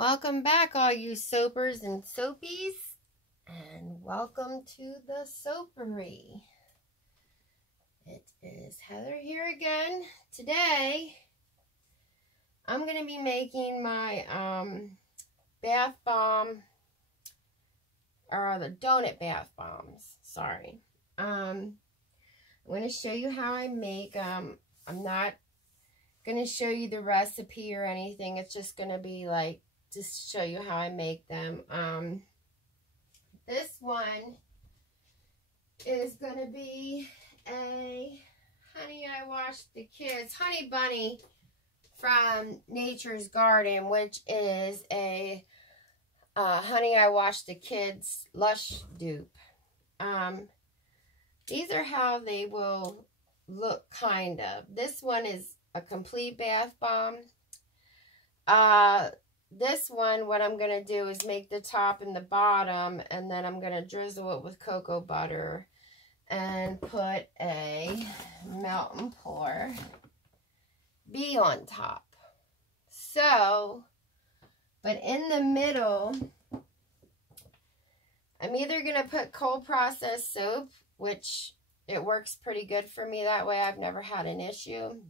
Welcome back, all you soapers and soapies, and welcome to the Soapery. It is Heather here again. Today, I'm going to be making my bath bomb, or the donut bath bombs, sorry. I'm going to show you how I make them. I'm not going to show you the recipe or anything. It's just going to be like, just show you how I make them. This one is going to be a Honey I Washed the Kids Honey Bunny from Nature's Garden, which is a Honey I Washed the Kids Lush dupe. These are how they will look, kind of. This one is a complete bath bomb. This one, what I'm going to do is make the top and the bottom, and then I'm going to drizzle it with cocoa butter and put a melt and pour bee on top. So, but in the middle, I'm either going to put cold processed soap, which it works pretty good for me that way. I've never had an issue.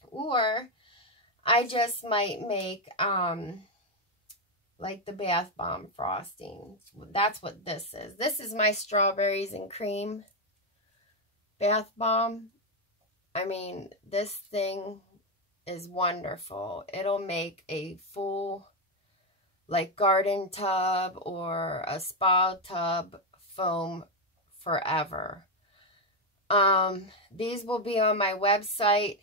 Or I just might make like the bath bomb frosting. That's what this is. This is my strawberries and cream bath bomb. I mean, this thing is wonderful. It'll make a full like garden tub or a spa tub foam forever. These will be on my website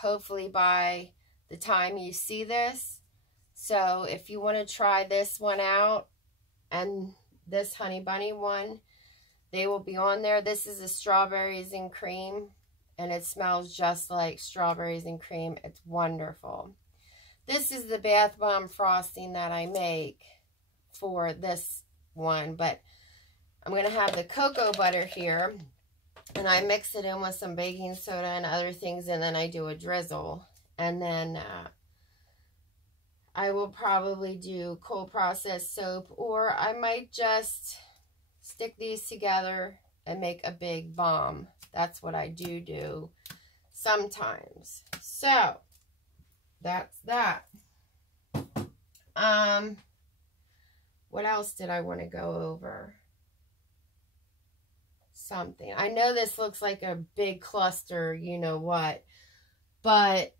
hopefully by the time you see this. So if you want to try this one out and this Honey Bunny one, they will be on there. This is a strawberries and cream, and it smells just like strawberries and cream. It's wonderful. This is the bath bomb frosting that I make for this one, but I'm going to have the cocoa butter here, and I mix it in with some baking soda and other things, and then I do a drizzle. And then I will probably do cold processed soap, or I might just stick these together and make a big bomb. That's what I do sometimes. So, that's that. What else did I want to go over? Something. I know this looks like a big cluster, you know what, but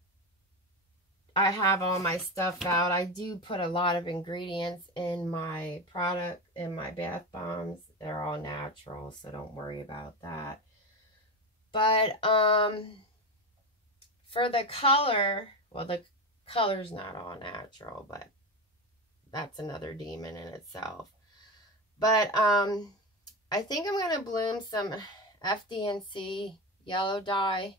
I have all my stuff out. I do put a lot of ingredients in my product, in my bath bombs. They're all natural, so don't worry about that. But for the color, well, the color's not all natural, but that's another demon in itself. But I think I'm going to bloom some FD&C yellow dye.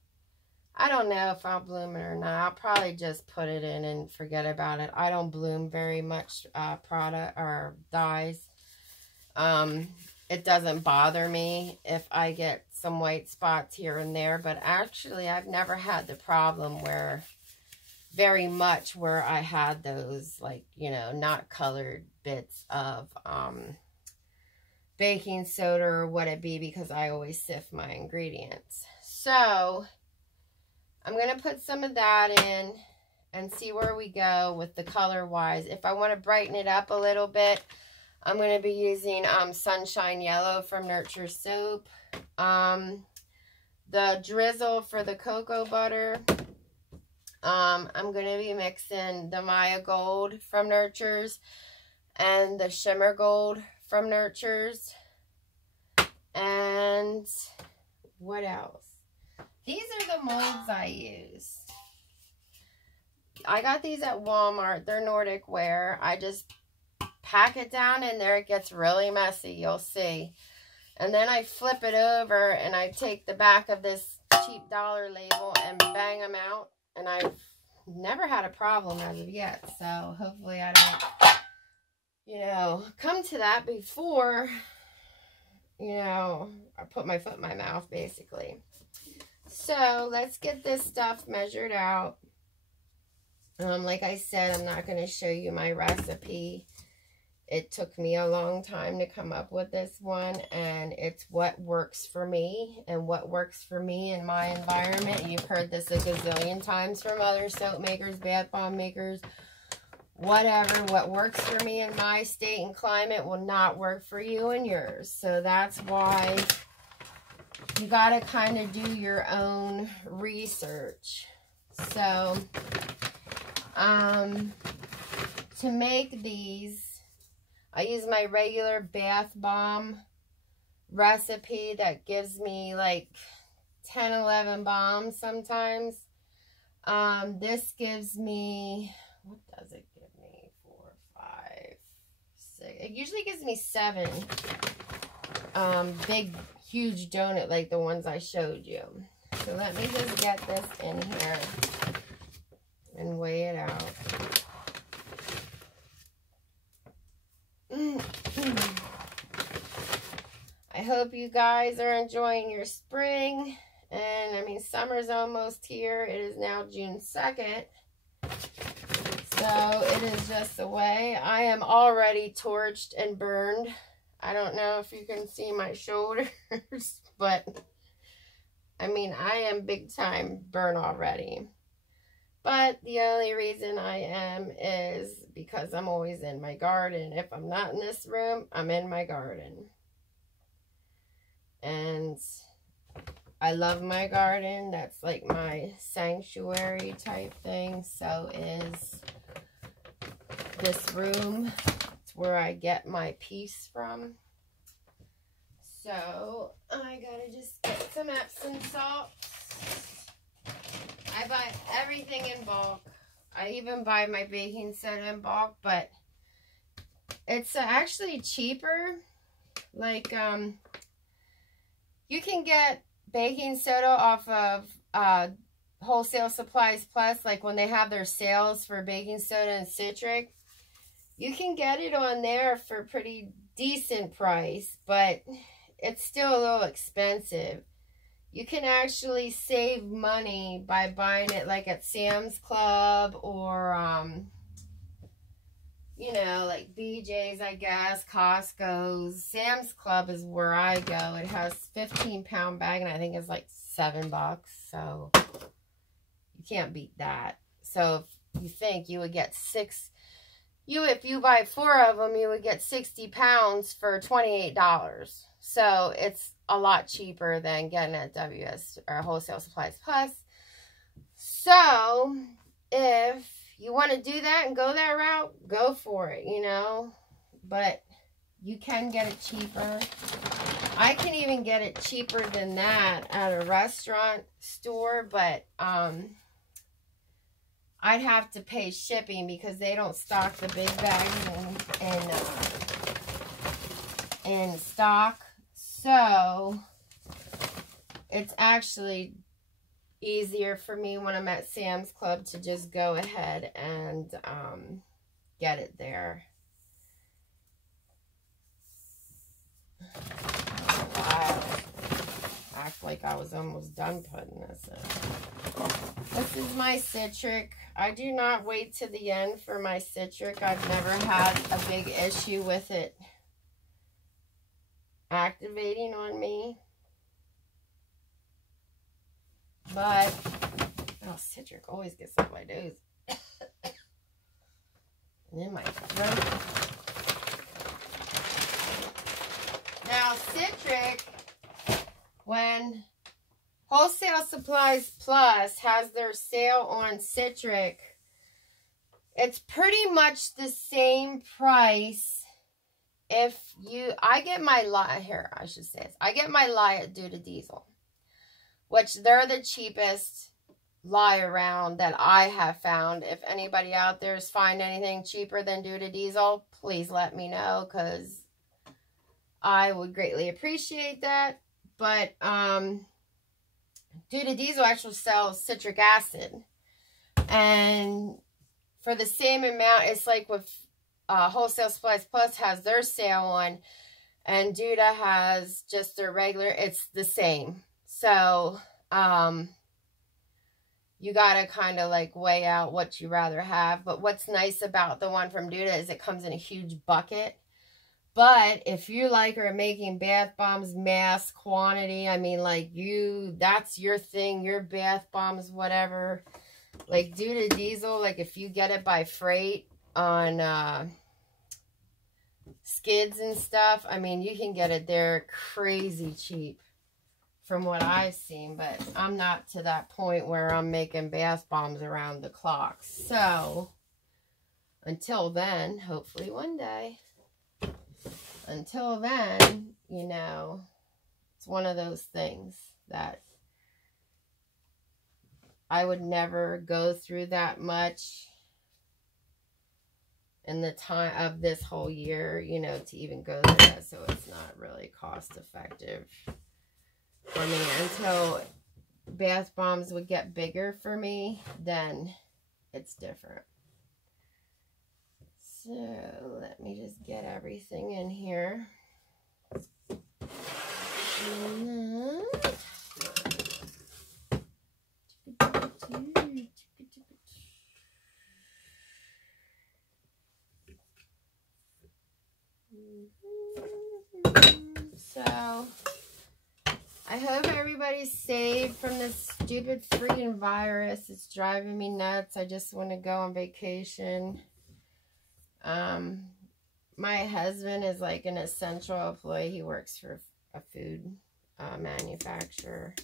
I don't know if I'll bloom it or not. I'll probably just put it in and forget about it. I don't bloom very much product or dyes. It doesn't bother me if I get some white spots here and there. But actually, I've never had the problem where very much where I had those, like, you know, not colored bits of baking soda or what it be, because I always sift my ingredients. So I'm going to put some of that in and see where we go with the color-wise. If I want to brighten it up a little bit, I'm going to be using Sunshine Yellow from Nurture Soap. The drizzle for the cocoa butter, I'm going to be mixing the Maya Gold from Nurture's and the Shimmer Gold from Nurture's. And what else? These are the molds I use. I got these at Walmart. They're Nordic wear. I just pack it down in there. It gets really messy. You'll see. And then I flip it over and I take the back of this cheap dollar label and bang them out. And I've never had a problem as of yet. So hopefully I don't, you know, come to that before, you know, I put my foot in my mouth, basically. So let's get this stuff measured out. Like I said, I'm not going to show you my recipe. It took me a long time to come up with this one, and it's what works for me and what works for me in my environment. You've heard this a gazillion times from other soap makers, bath bomb makers, whatever. What works for me in my state and climate will not work for you and yours. So that's why you got to kind of do your own research. So, to make these, I use my regular bath bomb recipe that gives me like 10, 11 bombs sometimes. This gives me, what does it give me? 4, 5, 6. It usually gives me 7 big, huge donut like the ones I showed you. So let me just get this in here and weigh it out. I hope you guys are enjoying your spring. And I mean, summer's almost here. It is now June 2nd. So it is just away. I am already torched and burned. I don't know if you can see my shoulders, but I mean, I am big time burnt already. But the only reason I am is because I'm always in my garden. If I'm not in this room, I'm in my garden. And I love my garden. That's like my sanctuary type thing. So is this room. It's where I get my peace from. So I gotta just get some Epsom salts. I buy everything in bulk. I even buy my baking soda in bulk, but it's actually cheaper. Like, you can get baking soda off of Wholesale Supplies Plus, like when they have their sales for baking soda and citric. You can get it on there for a pretty decent price, but it's still a little expensive. You can actually save money by buying it like at Sam's Club or, you know, like BJ's, I guess, Costco's. Sam's Club is where I go. It has 15-pound bag, and I think it's like $7. So you can't beat that. So if you think you would get if you buy 4 of them, you would get 60 pounds for $28. So it's a lot cheaper than getting at WS or Wholesale Supplies Plus. So if you want to do that and go that route, go for it, you know. But you can get it cheaper. I can even get it cheaper than that at a restaurant store, but I'd have to pay shipping because they don't stock the big bags in stock. So it's actually easier for me when I'm at Sam's Club to just go ahead and get it there. Wow. Act like I was almost done putting this in. This is my citric. I do not wait to the end for my citric. I've never had a big issue with it activating on me. But, oh, citric always gets up my nose. And in my throat. Now, citric, when Wholesale Supplies Plus has their sale on citric, it's pretty much the same price. If you, I get my lye here, I should say this. I get my lye at Due to Diesel, which they're the cheapest lye around that I have found. If anybody out there is find anything cheaper than Due to Diesel, please let me know, because I would greatly appreciate that. But Due to Diesel actually sells citric acid, and for the same amount, it's like with Wholesale Supplies Plus has their sale on, and Duda has just their regular, it's the same. So, you got to kind of like weigh out what you rather have. But what's nice about the one from Duda is it comes in a huge bucket. But if you like are making bath bombs mass quantity, I mean, like that's your thing, your bath bombs, whatever. Like Duda Diesel, like if you get it by freight on skids and stuff, I mean, you can get it there crazy cheap from what I've seen. But I'm not to that point where I'm making bath bombs around the clock. So until then, hopefully one day. Until then, you know, it's one of those things that I would never go through that much in the time of this whole year, you know, to even go through that. So it's not really cost effective for me until bath bombs would get bigger for me. Then it's different. So let me just get everything in here. So I hope everybody's safe from this stupid freaking virus. It's driving me nuts. I just want to go on vacation. My husband is like an essential employee. He works for a food manufacturer.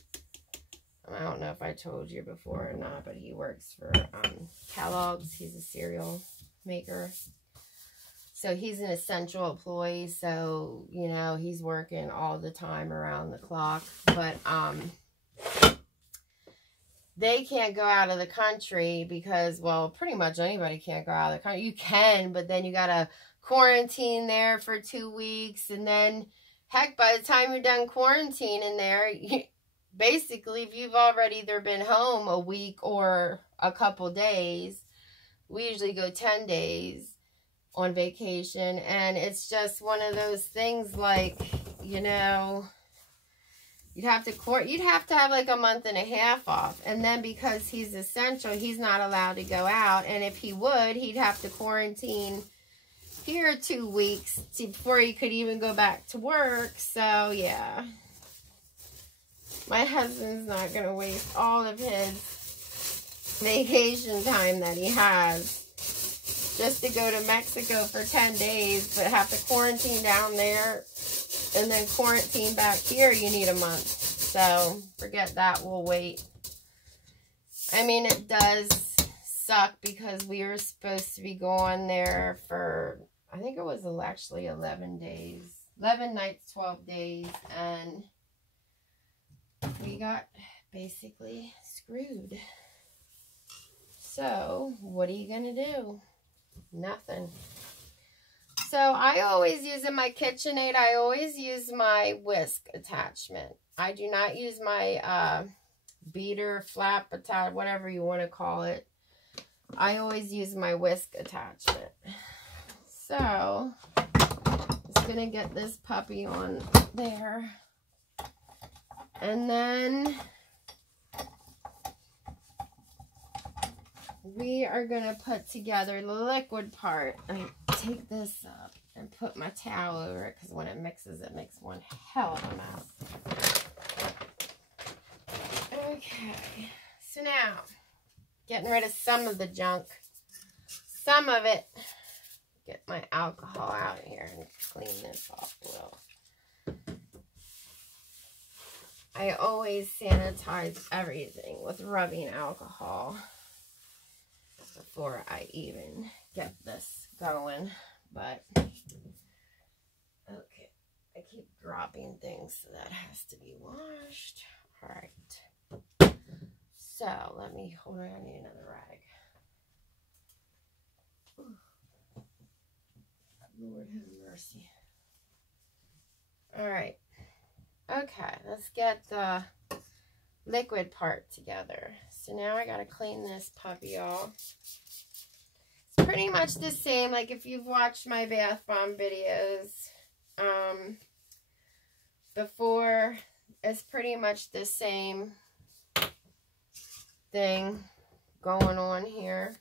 I don't know if I told you before or not, but he works for Kellogg's. He's a cereal maker. So he's an essential employee. So, you know, he's working all the time around the clock. But they can't go out of the country because, well, pretty much anybody can't go out of the country. You can, but then you got to quarantine there for 2 weeks. And then, heck, by the time you're done quarantining there, basically, if you've already either been home a week or a couple days, we usually go 10 days on vacation. And it's just one of those things like, you know, you'd have to have like a month and a half off. And then because he's essential, he's not allowed to go out. And if he would, he'd have to quarantine here 2 weeks before he could even go back to work. So, yeah. My husband's not going to waste all of his vacation time that he has just to go to Mexico for 10 days, but have to quarantine down there and then quarantine back here. You need a month. So forget that. We'll wait. I mean, it does suck because we were supposed to be going there for, I think it was actually 11 days. 11 nights, 12 days. And we got basically screwed. So what are you going to do? Nothing. So I always use in my KitchenAid, I always use my whisk attachment. I do not use my beater, flap attachment, whatever you want to call it. I always use my whisk attachment. So just going to get this puppy on there. And then we are going to put together the liquid part. I take this up and put my towel over it because when it mixes, it makes one hell of a mess. Okay, so now, getting rid of some of the junk. Some of it. Get my alcohol out of here and clean this off a little. I always sanitize everything with rubbing alcohol before I even get this going, but okay, I keep dropping things, so that has to be washed. All right, so let me, hold on, I need another rag. Lord have mercy. All right, okay, let's get the liquid part together. So now I gotta clean this puppy off. It's pretty much the same, like if you've watched my bath bomb videos before, it's pretty much the same thing going on here.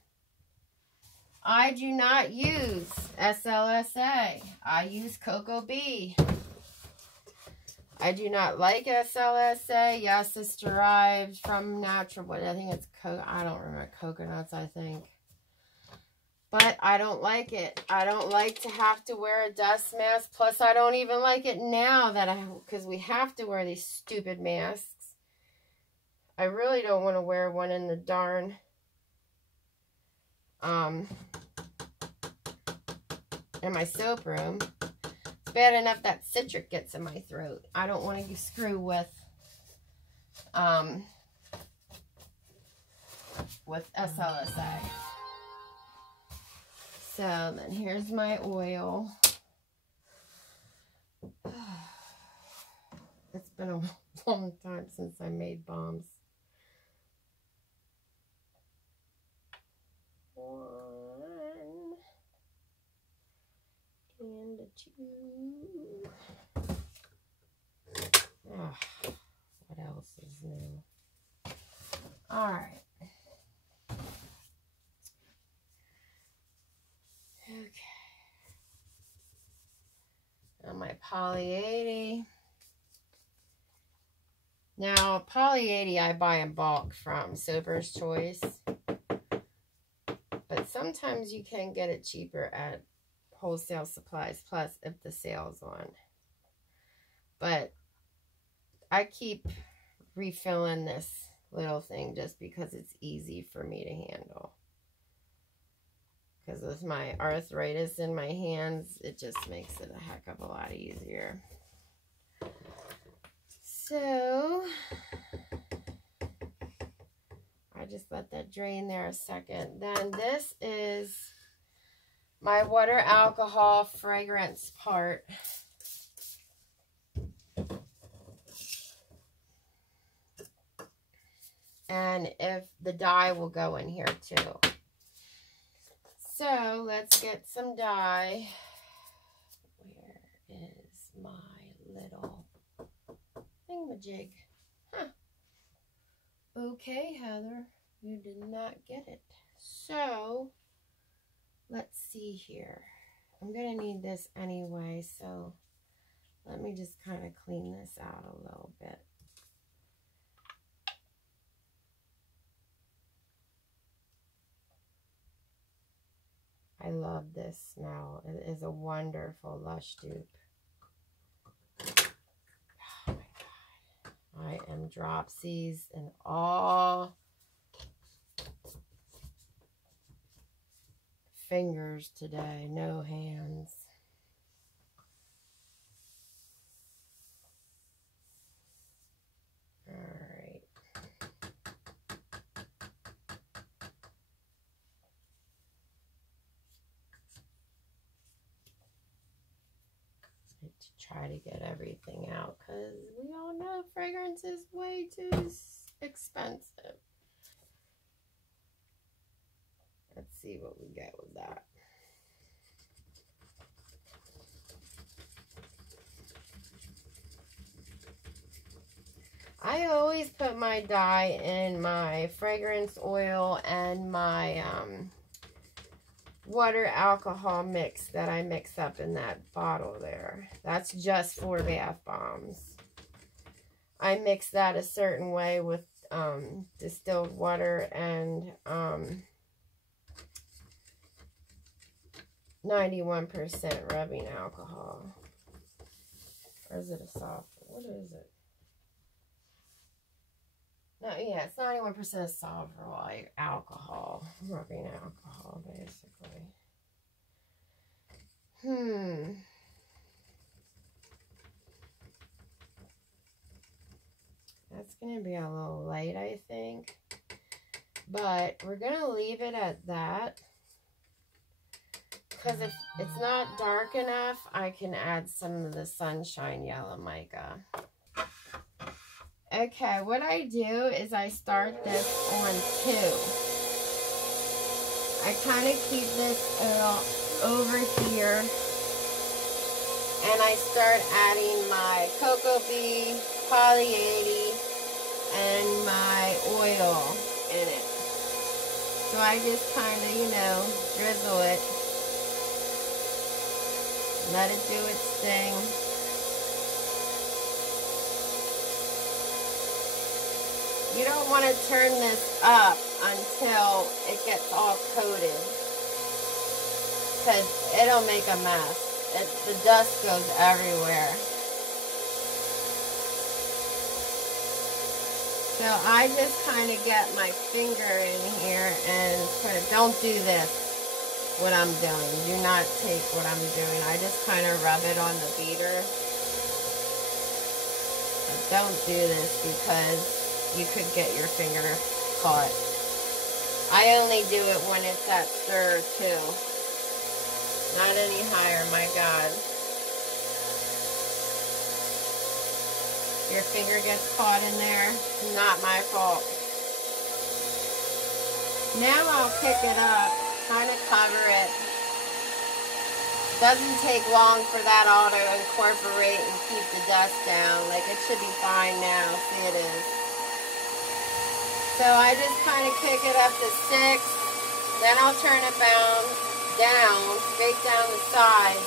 I do not use SLSA. I use Cocoa Bee. I do not like SLSA. Yes, it's derived from natural, but I think it's I don't remember, coconuts, I think. But I don't like it. I don't like to have to wear a dust mask. Plus, I don't even like it now that because we have to wear these stupid masks. I really don't want to wear one in the darn in my soap room. It's bad enough that citric gets in my throat. I don't want to screw with SLSA. So then here's my oil. It's been a long time since I made bombs. One and a two. Oh, what else is new? All right. Okay. Now my poly 80. Now poly 80 I buy in bulk from Soaper's Choice. But sometimes you can get it cheaper at wholesale supplies, plus if the sale's on. But I keep refilling this little thing just because it's easy for me to handle. Because with my arthritis in my hands, it just makes it a heck of a lot easier. So I just let that drain there a second. Then this is my water alcohol fragrance part. And if the dye will go in here too. So let's get some dye. Where is my little thingamajig? Huh. Okay, Heather, you did not get it. So let's see here. I'm going to need this anyway, so let me just kind of clean this out a little bit. I love this smell. It is a wonderful Lush dupe. Oh my God. I am dropsies in all fingers today, no hands. All right. Try to get everything out because we all know fragrance is way too expensive. Let's see what we get with that. I always put my dye in my fragrance oil and my water alcohol mix that I mix up in that bottle there. That's just for bath bombs. I mix that a certain way with distilled water and 91% rubbing alcohol. Or is it a soft? What is it? No, yeah, it's 91% solvent alcohol, rubbing alcohol, basically. That's going to be a little light, I think. But we're going to leave it at that. Because if it's not dark enough, I can add some of the Sunshine Yellow Mica. Okay, what I do is I start this on 2. I kind of keep this over here. And I start adding my Cocoa Bee, Poly 80, and my oil in it. So I just kind of, you know, drizzle it. Let it do its thing. You don't want to turn this up until it gets all coated, because it'll make a mess. The dust goes everywhere. So I just kind of get my finger in here and put it. Don't do this, what I'm doing. Do not take what I'm doing. I just kind of rub it on the beater. But don't do this because you could get your finger caught. I only do it when it's at stir too. Not any higher, my God. Your finger gets caught in there, not my fault. Now I'll pick it up, kind of cover it. Doesn't take long for that all to incorporate and keep the dust down. Like, it should be fine now. See, it is. So I just kind of kick it up to 6. Then I'll turn it down, straight down the side.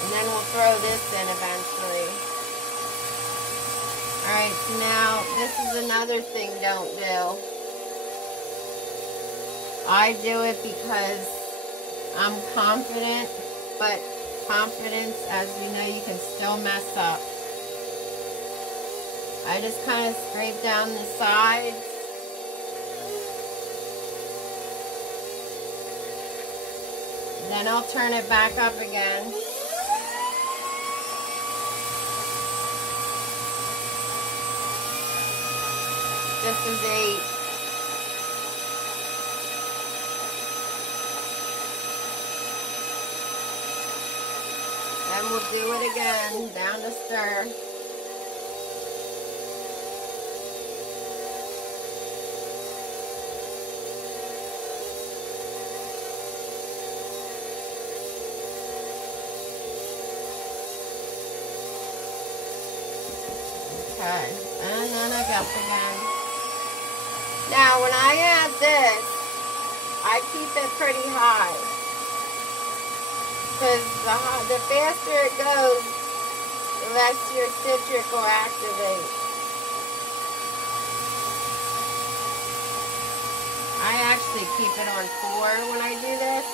And then we'll throw this in eventually. Alright, so now this is another thing don't do. I do it because I'm confident, but confidence, as we know, you can still mess up. I just kind of scrape down the sides. Then I'll turn it back up again. This is 8. Then we'll do it again, down to stir. Okay, and then up again. Now, when I add this, I keep it pretty high, because the faster it goes, the less your citric will activate. I actually keep it on 4 when I do this.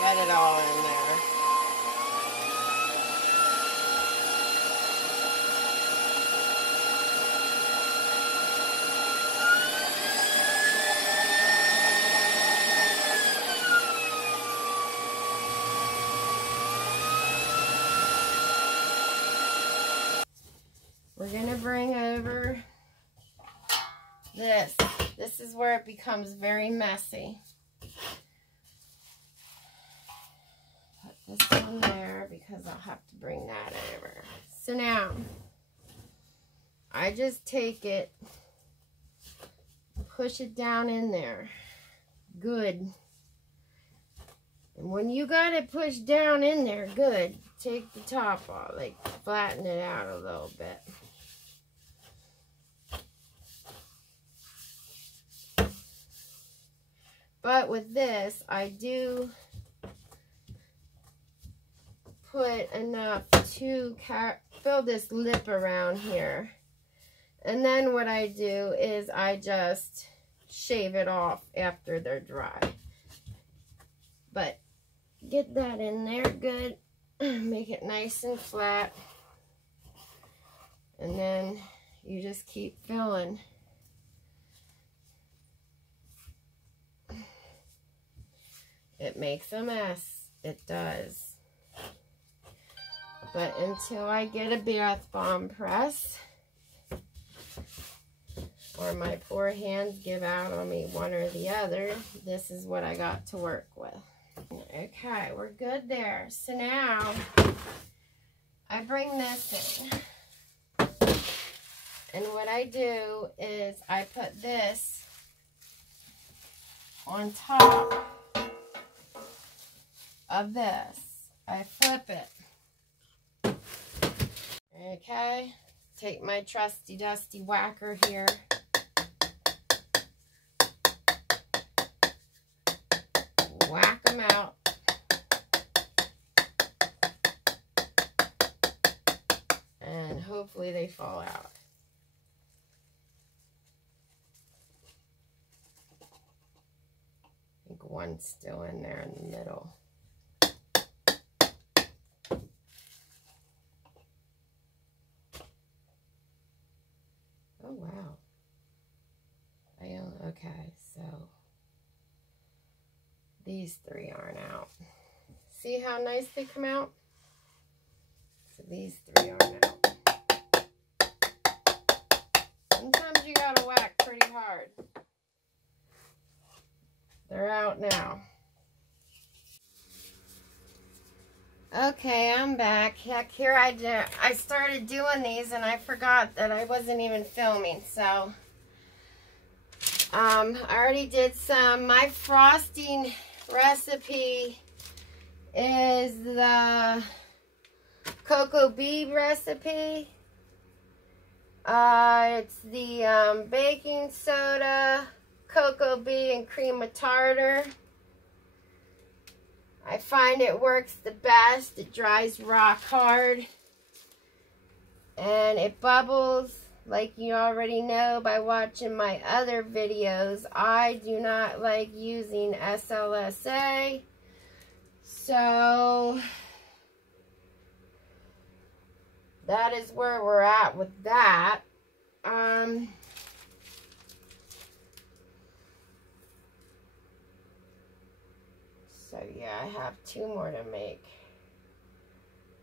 Get it all in there. We're going to bring over this. This is where it becomes very messy. Put this on there because I'll have to bring that over. So now, I just take it, push it down in there. Good. And when you got it pushed down in there, good, take the top off, like flatten it out a little bit. But with this, I do put enough to fill this lip around here. And then what I do is I just shave it off after they're dry. But get that in there good. Make it nice and flat. And then you just keep filling. It makes a mess. It does. But until I get a bath bomb press, or my poor hands give out on me one or the other, this is what I got to work with. Okay, we're good there. So now I bring this in. And what I do is I put this on top of this. I flip it. Okay, take my trusty dusty whacker here. Whack them out. And hopefully they fall out. I think one's still in there in the middle. Oh, wow. Okay, so these three aren't out. See how nice they come out? So these three aren't out. Sometimes you gotta whack pretty hard. They're out now. Okay, I'm back. Heck, here I started doing these and I forgot that I wasn't even filming. So, I already did some. My frosting recipe is the cocoa bead recipe. It's the baking soda, cocoa bead, and cream of tartar. I find it works the best. It dries rock hard. And it bubbles, like you already know by watching my other videos. I do not like using SLSA. So that is where we're at with that. So yeah, I have 2 more to make.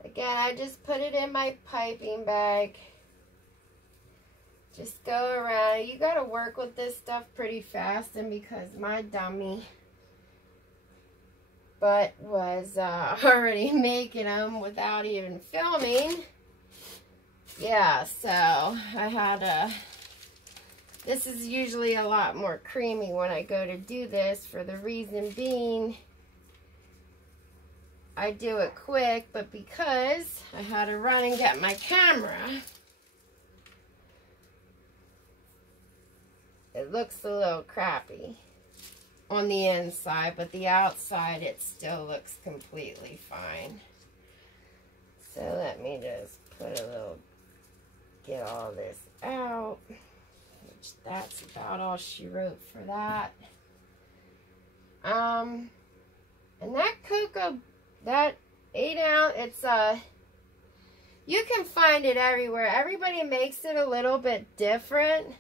Again, I just put it in my piping bag. Just go around. You gotta work with this stuff pretty fast, and because my dummy butt was already making them without even filming. Yeah, so I had this is usually a lot more creamy when I go to do this, for the reason being I do it quick, but because I had to run and get my camera, it looks a little crappy on the inside, but the outside it still looks completely fine. So let me just put a little, get all this out, which that's about all she wrote for that. And that cocoa, that 8 ounce, it's you can find it everywhere. Everybody makes it a little bit different,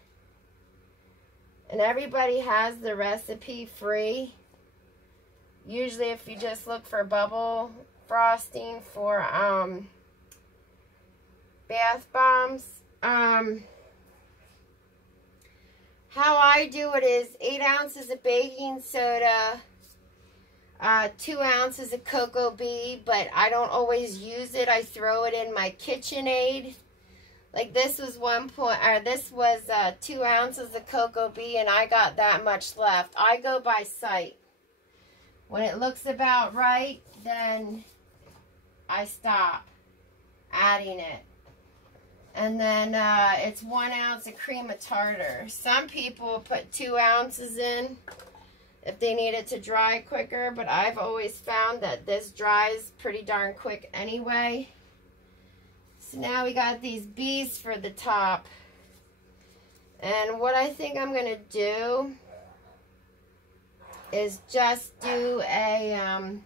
and everybody has the recipe free. Usually if you just look for bubble frosting for bath bombs, how I do it is 8 ounces of baking soda, 2 ounces of cocoa bead, but I don't always use it. I throw it in my KitchenAid. Like this was 2 ounces of cocoa bead, and I got that much left. I go by sight. When it looks about right, then I stop adding it. And then it's 1 ounce of cream of tartar. Some people put 2 ounces in if they need it to dry quicker, but I've always found that this dries pretty darn quick anyway. So now we got these beads for the top. And what I think I'm going to do is just do a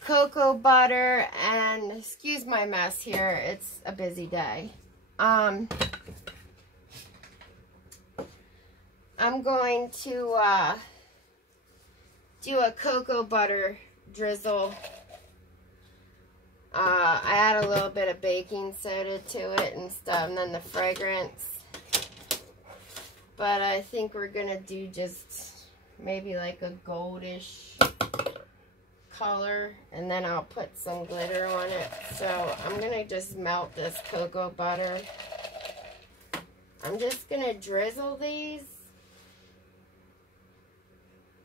cocoa butter, and excuse my mess here, it's a busy day. I'm going to do a cocoa butter drizzle. I add a little bit of baking soda to it and stuff, and then the fragrance. But I think we're gonna do just maybe like a goldish color, and then I'll put some glitter on it. So I'm going to just melt this cocoa butter. I'm just going to drizzle these.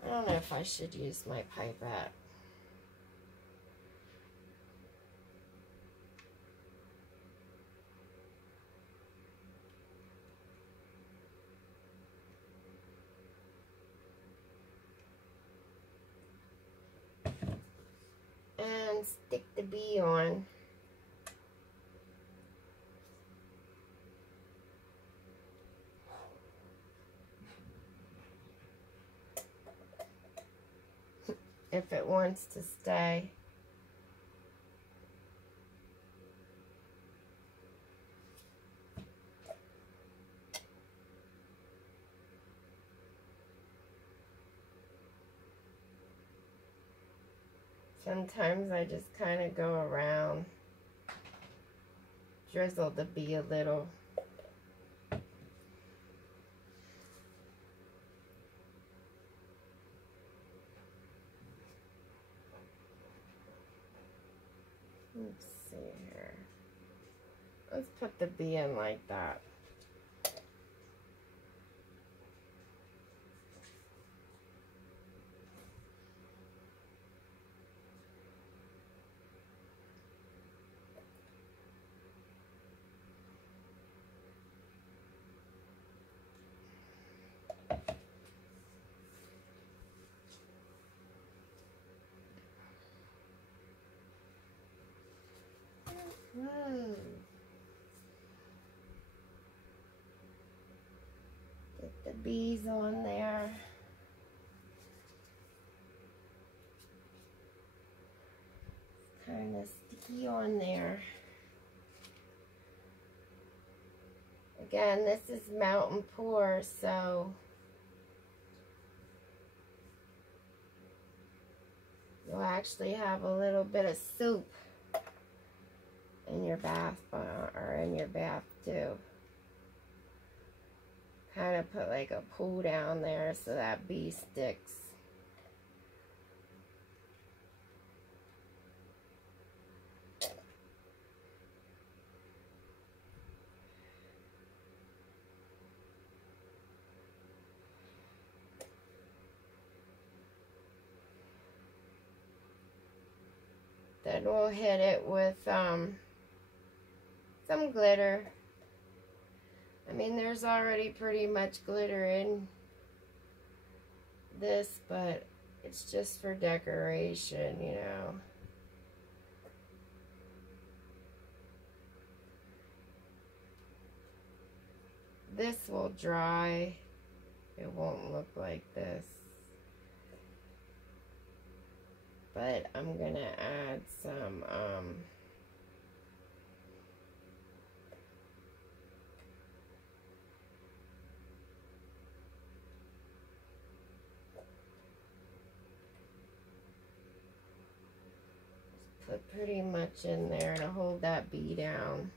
I don't know if I should use my pipette. And stick the bee on. If it wants to stay. Sometimes I just kind of go around, drizzle the bee a little. Let's see here. Let's put the bee in like that. Whoa. Get the bees on there. Kind of sticky on there. Again, this is melt and pour, so you'll actually have a little bit of soup in your bath bomb, or in your bath tube. Kind of put like a pull down there so that bee sticks. Then we'll hit it with some glitter. I mean, there's already pretty much glitter in this, but it's just for decoration, you know. This will dry. It won't look like this. But I'm gonna add some put pretty much in there to hold that bee down.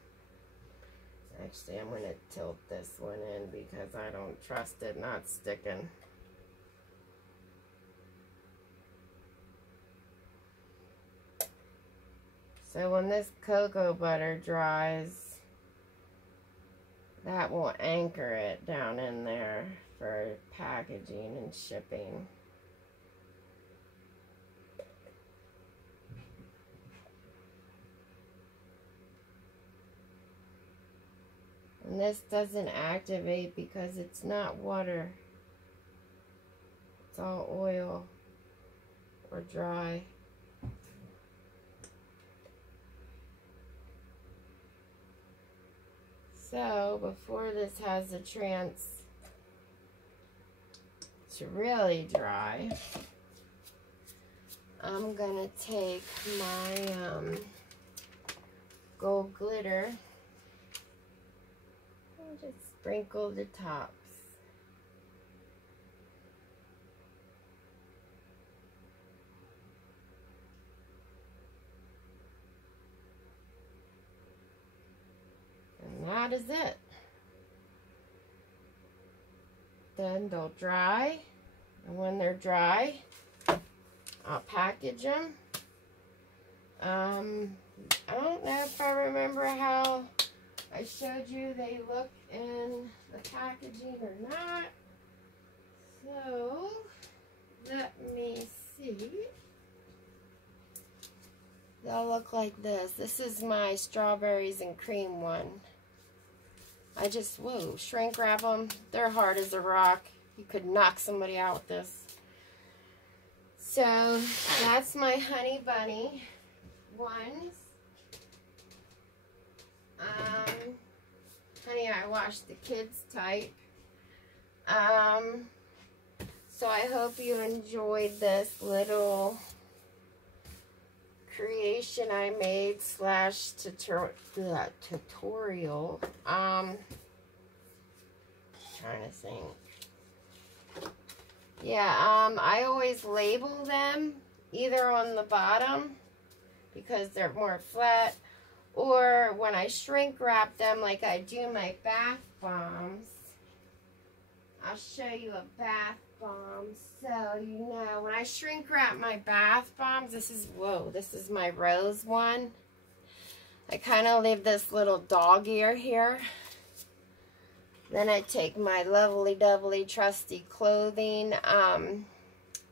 Actually, I'm gonna tilt this one in because I don't trust it not sticking. So when this cocoa butter dries, that will anchor it down in there for packaging and shipping. And this doesn't activate because it's not water. It's all oil or dry. So before this has a chance to really dry, I'm gonna take my gold glitter and just sprinkle the tops. And that is it. Then they'll dry, and when they're dry, I'll package them I don't know if I remember how I showed you they look in the packaging or not. So, let me see. They'll look like this. This is my strawberries and cream one. I just, whoa, shrink wrap them. They're hard as a rock. You could knock somebody out with this. So, that's my Honey Bunny ones. Honey, I washed the kids' type. So I hope you enjoyed this little creation I made slash tutorial. Trying to think. Yeah, I always label them either on the bottom because they're more flat, or when I shrink wrap them like I do my bath bombs. I'll show you a bath bomb so you know. When I shrink wrap my bath bombs, this is, whoa, this is my rose one. I kind of leave this little dog ear here. Then I take my lovely, doubly trusty clothing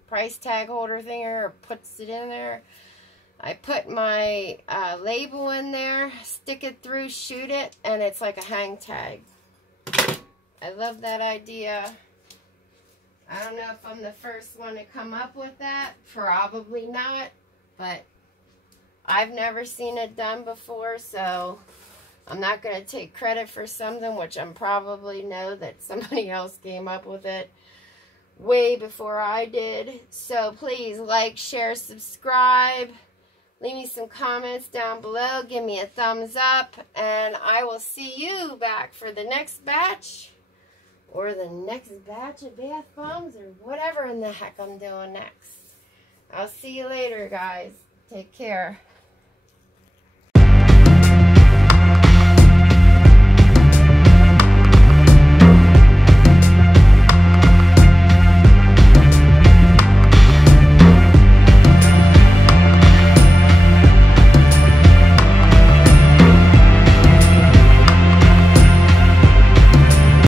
price tag holder thinger, puts it in there. I put my label in there, stick it through, shoot it, and it's like a hang tag. I love that idea. I don't know if I'm the first one to come up with that. Probably not, but I've never seen it done before, so I'm not going to take credit for something which I'm probably know that somebody else came up with it way before I did. So please like, share, subscribe. Leave me some comments down below. Give me a thumbs up. And I will see you back for the next batch. Or the next batch of bath bombs. Or whatever in the heck I'm doing next. I'll see you later, guys. Take care.